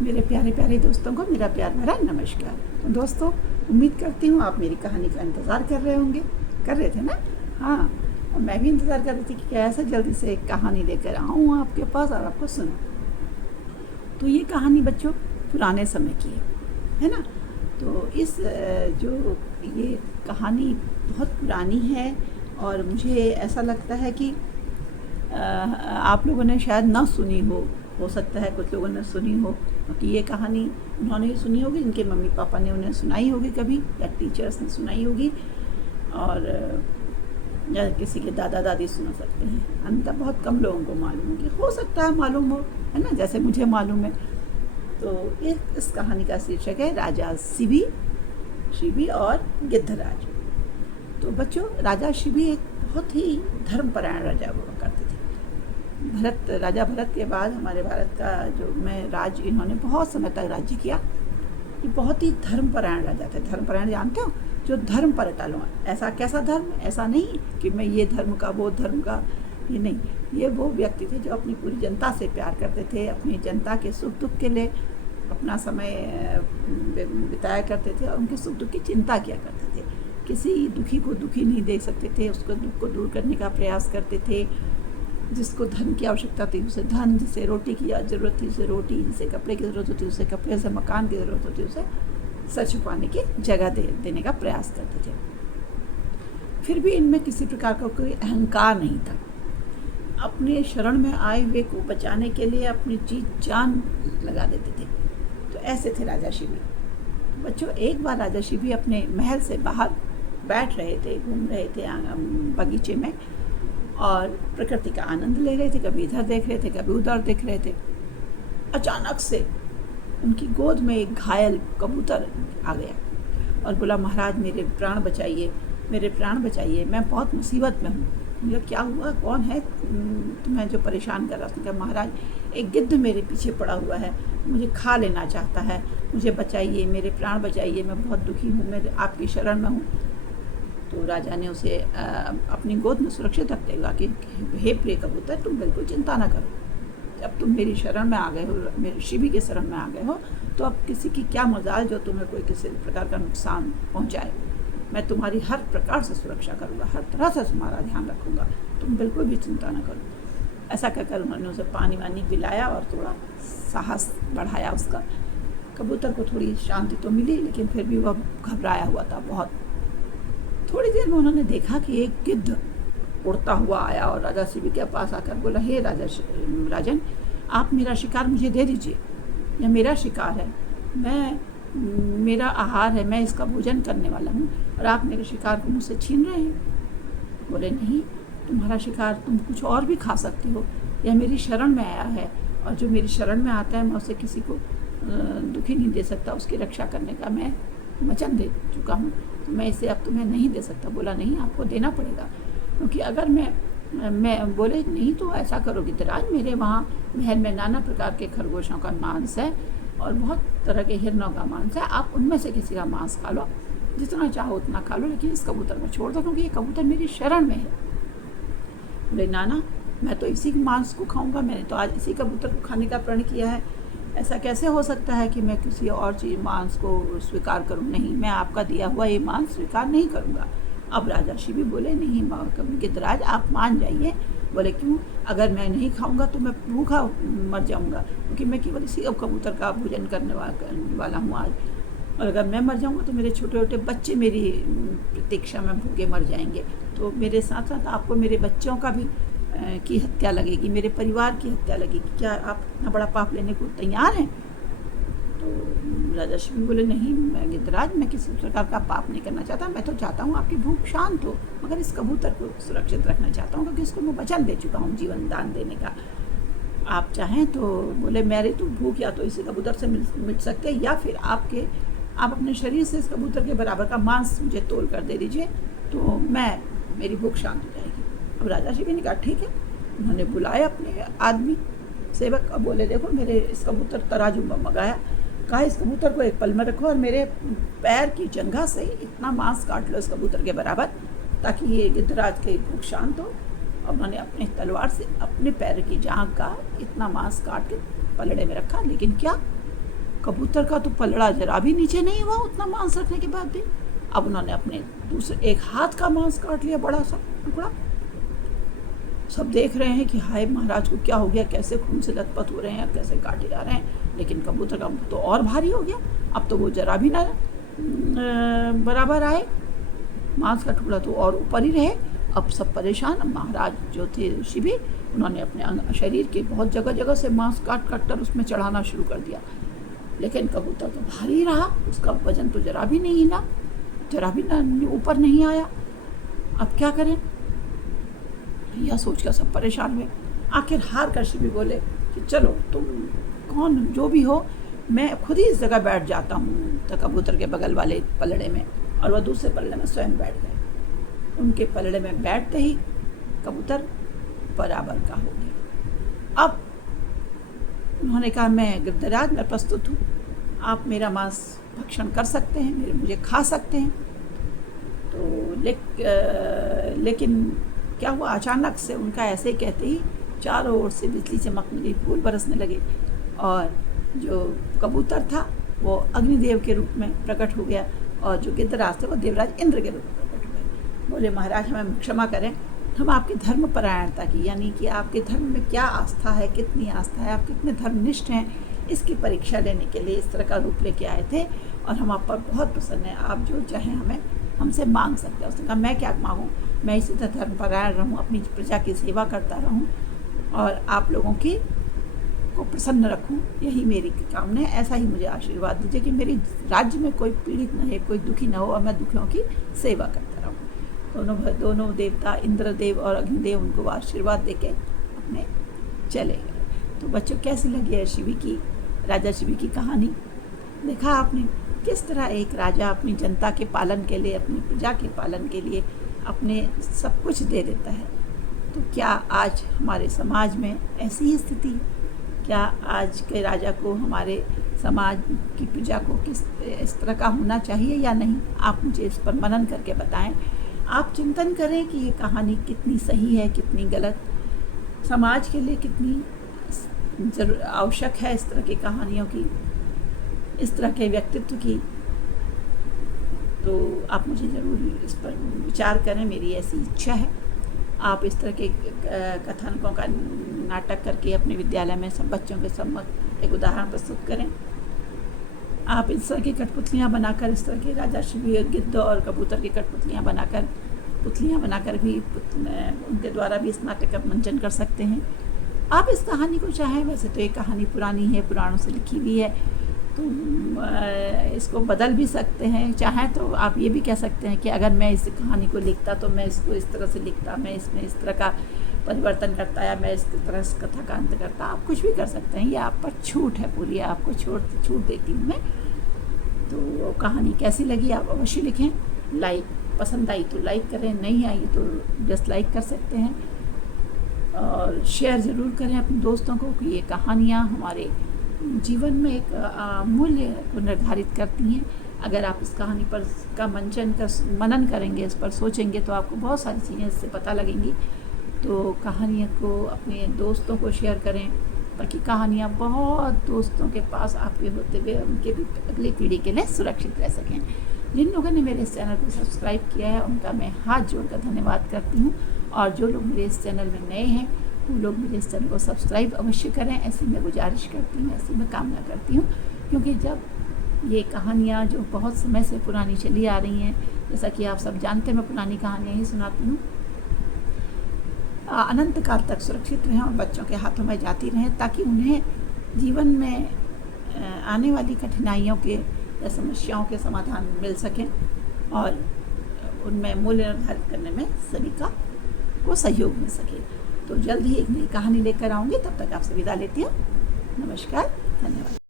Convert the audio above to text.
मेरे प्यारे प्यारे दोस्तों को मेरा प्यार भरा नमस्कार। तो दोस्तों, उम्मीद करती हूँ आप मेरी कहानी का इंतज़ार कर रहे होंगे। कर रहे थे ना? हाँ, और मैं भी इंतज़ार कर रही थी कि कैसे जल्दी से एक कहानी लेकर आऊँ आपके पास और आपको सुनाऊँ। तो ये कहानी बच्चों पुराने समय की है ना? तो इस जो ये कहानी बहुत पुरानी है और मुझे ऐसा लगता है कि आप लोगों ने शायद ना सुनी हो सकता है कुछ लोगों ने सुनी हो, क्योंकि ये कहानी उन्होंने ही सुनी होगी, जिनके मम्मी पापा ने उन्हें सुनाई होगी कभी, या टीचर्स ने सुनाई होगी, और या किसी के दादा दादी सुना सकते हैं। अंतर बहुत कम लोगों को मालूम होगी, हो सकता है मालूम हो, है ना, जैसे मुझे मालूम है। तो इस कहानी का शीर्षक है राजा शिबी और गिद्धराज। तो बच्चों, राजा शिबी एक बहुत ही धर्मपरायण राजा हुआ करते थे। राजा भरत के बाद हमारे भारत का जो में राज इन्होंने बहुत समय तक राज्य किया। ये बहुत ही धर्मपरायण राजा थे। धर्मपरायण जानते हो? जो धर्म पर अटल हो। ऐसा कैसा धर्म? ऐसा नहीं कि मैं ये धर्म का वो धर्म का, ये नहीं। ये वो व्यक्ति थे जो अपनी पूरी जनता से प्यार करते थे, अपनी जनता के सुख दुख के लिए अपना समय बिताया करते थे और उनके सुख दुख की चिंता किया करते थे। किसी दुखी को दुखी नहीं देख सकते थे, उसको दुख को दूर करने का प्रयास करते थे। जिसको धन की आवश्यकता थी उसे धन, जिसे रोटी की ज़रूरत थी उसे रोटी, जिसे कपड़े की ज़रूरत होती उसे कपड़े, जिसे मकान की ज़रूरत होती उसे सर छुपाने की जगह देने का प्रयास करते थे। फिर भी इनमें किसी प्रकार का कोई अहंकार नहीं था। अपने शरण में आए हुए को बचाने के लिए अपनी जी जान लगा देते थे। तो ऐसे थे राजा शिबी। बच्चों, एक बार राजा शिबी अपने महल से बाहर बैठ रहे थे, घूम रहे थे बगीचे में, और प्रकृति का आनंद ले रहे थे। कभी इधर देख रहे थे, कभी उधर देख रहे थे। अचानक से उनकी गोद में एक घायल कबूतर आ गया और बोला, महाराज मेरे प्राण बचाइए, मेरे प्राण बचाइए, मैं बहुत मुसीबत में हूँ। मुझे क्या हुआ? कौन है तुम्हें जो परेशान कर रहा है? उसने कहा, महाराज एक गिद्ध मेरे पीछे पड़ा हुआ है, मुझे खा लेना चाहता है, मुझे बचाइए, मेरे प्राण बचाइए, मैं बहुत दुखी हूँ, मैं आपकी शरण में हूँ। तो राजा ने उसे अपनी गोद में सुरक्षित रखते हुए कि हे प्रिय कबूतर, तुम बिल्कुल चिंता ना करो। अब तुम मेरी शरण में आ गए हो, मेरे शिबी के शरण में आ गए हो, तो अब किसी की क्या मजाल जो तुम्हें कोई किसी प्रकार का नुकसान पहुंचाए। मैं तुम्हारी हर प्रकार से सुरक्षा करूँगा, हर तरह से तुम्हारा ध्यान रखूँगा, तुम बिल्कुल भी चिंता ना करो। ऐसा कहकर उन्होंने उसे पानी वानी पिलाया और थोड़ा साहस बढ़ाया उसका। कबूतर को थोड़ी शांति तो मिली, लेकिन फिर भी वह घबराया हुआ था बहुत। थोड़ी देर में उन्होंने देखा कि एक गिद्ध उड़ता हुआ आया और राजा शिबी के पास आकर बोला, हे राजन, आप मेरा शिकार मुझे दे दीजिए। यह मेरा शिकार है, मेरा आहार है, मैं इसका भोजन करने वाला हूँ, और आप मेरे शिकार को मुझसे छीन रहे हैं। बोले, नहीं, तुम्हारा शिकार तुम कुछ और भी खा सकते हो। यह मेरी शरण में आया है, और जो मेरी शरण में आता है मैं उसे किसी को दुखी नहीं दे सकता। उसकी रक्षा करने का मैं वचन दे चुका हूँ, तो मैं इसे अब तुम्हें नहीं दे सकता। बोला, नहीं, आपको देना पड़ेगा, क्योंकि अगर मैं बोले, नहीं तो ऐसा करो गिद्धराज, मेरे वहाँ महल में नाना प्रकार के खरगोशों का मांस है और बहुत तरह के हिरणों का मांस है, आप उनमें से किसी का मांस खा लो, जितना चाहो उतना खा लो, लेकिन इस कबूतर को छोड़ दो, क्योंकि ये कबूतर मेरी शरण में है। बोले, नाना, मैं तो इसी मांस को खाऊंगा, मैंने तो आज इसी कबूतर को खाने का प्रण किया है। ऐसा कैसे हो सकता है कि मैं किसी और चीज़ मांस को स्वीकार करूं? नहीं, मैं आपका दिया हुआ ये मांस स्वीकार नहीं करूंगा। अब राजा शिबी बोले, नहीं गिद्धराज, आप मान जाइए। बोले, क्यों? अगर मैं नहीं खाऊंगा तो मैं भूखा मर जाऊंगा, क्योंकि मैं केवल इसी कबूतर का भोजन करने वाला हूँ आज, और अगर मैं मर जाऊंगा तो मेरे छोटे छोटे बच्चे मेरी प्रतीक्षा में भूखे मर जाएंगे। तो मेरे साथ साथ आपको मेरे बच्चों का भी की हत्या लगेगी, मेरे परिवार की हत्या लगेगी। क्या आप इतना बड़ा पाप लेने को तैयार हैं? तो राजा शिबी बोले, नहीं गिद्धराज, मैं किसी प्रकार का पाप नहीं करना चाहता, मैं तो चाहता हूँ आपकी भूख शांत हो, मगर इस कबूतर को सुरक्षित रखना चाहता हूँ, क्योंकि इसको मैं वचन दे चुका हूँ जीवन दान देने का। आप चाहें तो, बोले, मेरी तो भूख या तो इसी कबूतर से मिट सकते हैं, या फिर आप अपने शरीर से इस कबूतर के बराबर का मांस मुझे तोल कर दे दीजिए, तो मेरी भूख शांत हो जाएगी। अब राजा शिबी ने कहा, ठीक है। उन्होंने बुलाया अपने आदमी सेवक, अब बोले, देखो मेरे इस कबूतर तराजू में मंगाया, कहा इस कबूतर को एक पल में रखो और मेरे पैर की जंघा से इतना मांस काट लो इस कबूतर के बराबर, ताकि ये गिद्धराज की भूख शांत हो। और उन्होंने अपने तलवार से अपने पैर की जांघ का इतना मांस काट के पलड़े में रखा। लेकिन क्या कबूतर का तो पलड़ा जरा भी नीचे नहीं हुआ उतना मांस रखने के बाद भी। अब उन्होंने अपने दूसरे एक हाथ का मांस काट लिया, बड़ा सा टुकड़ा। सब देख रहे हैं कि हाय महाराज को क्या हो गया, कैसे खून से लथपथ हो रहे हैं, कैसे काटे जा रहे हैं। लेकिन कबूतर का तो और भारी हो गया, अब तो वो जरा भी ना बराबर आए, मांस का टुकड़ा तो और ऊपर ही रहे। अब सब परेशान। महाराज जो थे ऋषि भी, उन्होंने अपने शरीर के बहुत जगह जगह से मांस काट काट कर उसमें चढ़ाना शुरू कर दिया। लेकिन कबूतर तो भारी रहा, उसका वजन तो जरा भी नहीं हिला, जरा भी ऊपर नहीं आया। अब क्या करें, यह सोचकर सब परेशान हुए। आखिर हार कर शिव बोले कि चलो तुम कौन जो भी हो, मैं खुद ही इस जगह बैठ जाता हूँ, तो कबूतर के बगल वाले पलड़े में, और वह दूसरे पलड़े में स्वयं बैठ गए। उनके पलड़े में बैठते ही कबूतर बराबर का हो गया। अब उन्होंने कहा मैं गिरधराज, मैं प्रस्तुत हूँ, आप मेरा मांस भक्षण कर सकते हैं, मुझे खा सकते हैं। तो लेकिन क्या हुआ, अचानक से उनका ऐसे कहते ही चारों ओर से बिजली चमकने लगी, फूल बरसने लगे, और जो कबूतर था वो अग्निदेव के रूप में प्रकट हो गया, और जो गिद्धराज थे वो देवराज इंद्र के रूप में प्रकट हो गए। बोले महाराज हमें क्षमा करें, हम आपकी धर्म परायणता की, यानी कि आपके धर्म में क्या आस्था है, कितनी आस्था है, आप कितने धर्मनिष्ठ हैं, इसकी परीक्षा लेने के लिए इस तरह का रूप लेके आए थे, और हम आप पर बहुत प्रसन्न हैं, आप जो चाहें हमें हमसे मांग सकते हैं। उसने कहा मैं क्या मांगूँ, मैं इसी तरह धर्मपरायण रहूँ, अपनी प्रजा की सेवा करता रहूँ, और आप लोगों की को प्रसन्न रखूँ, यही मेरी कामना है। ऐसा ही मुझे आशीर्वाद दीजिए कि मेरी राज्य में कोई पीड़ित न है, कोई दुखी न हो, और मैं दुखियों की सेवा करता रहूँ। दोनों देवता इंद्रदेव और अग्निदेव उनको आशीर्वाद देके अपने चले गए। तो बच्चों कैसी लगी है शिवी की, राजा शिवी की कहानी? देखा आपने किस तरह एक राजा अपनी जनता के पालन के लिए, अपनी प्रजा के पालन के लिए अपने सब कुछ दे देता है। तो क्या आज हमारे समाज में ऐसी ही स्थिति है? क्या आज के राजा को, हमारे समाज की प्रजा को इस तरह का होना चाहिए या नहीं? आप मुझे इस पर मनन करके बताएं। आप चिंतन करें कि ये कहानी कितनी सही है, कितनी गलत, समाज के लिए कितनी आवश्यक है इस तरह की कहानियों की, इस तरह के व्यक्तित्व की। तो आप मुझे ज़रूर इस पर विचार करें, मेरी ऐसी इच्छा है। आप इस तरह के कथानकों का नाटक करके अपने विद्यालय में सब बच्चों के सम्मुख एक उदाहरण प्रस्तुत करें। आप इस तरह की कठपुतलियाँ बनाकर, इस तरह के राजा शिवी, गिद्ध और कबूतर की कठपुतलियाँ बनाकर भी उनके द्वारा भी इस नाटक का मंचन कर सकते हैं। आप इस कहानी को चाहें, वैसे तो ये कहानी पुरानी है, पुराणों से लिखी हुई है, तो इसको बदल भी सकते हैं। चाहें तो आप ये भी कह सकते हैं कि अगर मैं इस कहानी को लिखता तो मैं इसको इस तरह से लिखता, मैं इसमें इस तरह का परिवर्तन करता, या मैं इस तरह से कथा का अंत करता। आप कुछ भी कर सकते हैं, ये आप पर छूट है पूरी, आपको छूट देती हूँ मैं। तो कहानी कैसी लगी आप अवश्य लिखें। पसंद आई तो लाइक करें, नहीं आई तो डिसलाइक कर सकते हैं, और शेयर ज़रूर करें अपने दोस्तों को कि ये कहानियाँ हमारे जीवन में एक मूल्य को निर्धारित करती हैं। अगर आप इस कहानी पर का मनन करेंगे, इस पर सोचेंगे, तो आपको बहुत सारी चीज़ें इससे पता लगेंगी। तो कहानियों को अपने दोस्तों को शेयर करें, ताकि कहानियाँ बहुत दोस्तों के पास आपके होते हुए उनके भी अगली पीढ़ी के लिए सुरक्षित रह सकें। जिन लोगों ने मेरे इस चैनल को सब्सक्राइब किया है उनका मैं हाथ जोड़कर धन्यवाद करती हूँ, और जो लोग मेरे इस चैनल में नए हैं वो लोग मेरे इस चैनल को सब्सक्राइब अवश्य करें, ऐसी मैं गुजारिश करती हूँ, ऐसी मैं कामना करती हूँ। क्योंकि जब ये कहानियाँ जो बहुत समय से पुरानी चली आ रही हैं, जैसा कि आप सब जानते हैं मैं पुरानी कहानियाँ ही सुनाती हूँ, अनंत काल तक सुरक्षित रहें और बच्चों के हाथों में जाती रहें, ताकि उन्हें जीवन में आने वाली कठिनाइयों के या समस्याओं के समाधान मिल सकें, और उनमें मूल्य निर्धारित करने में सभी को सहयोग मिल सके। तो जल्द ही एक नई कहानी लेकर आऊँगी, तब तक आपसे विदा लेती हूँ। नमस्कार, धन्यवाद।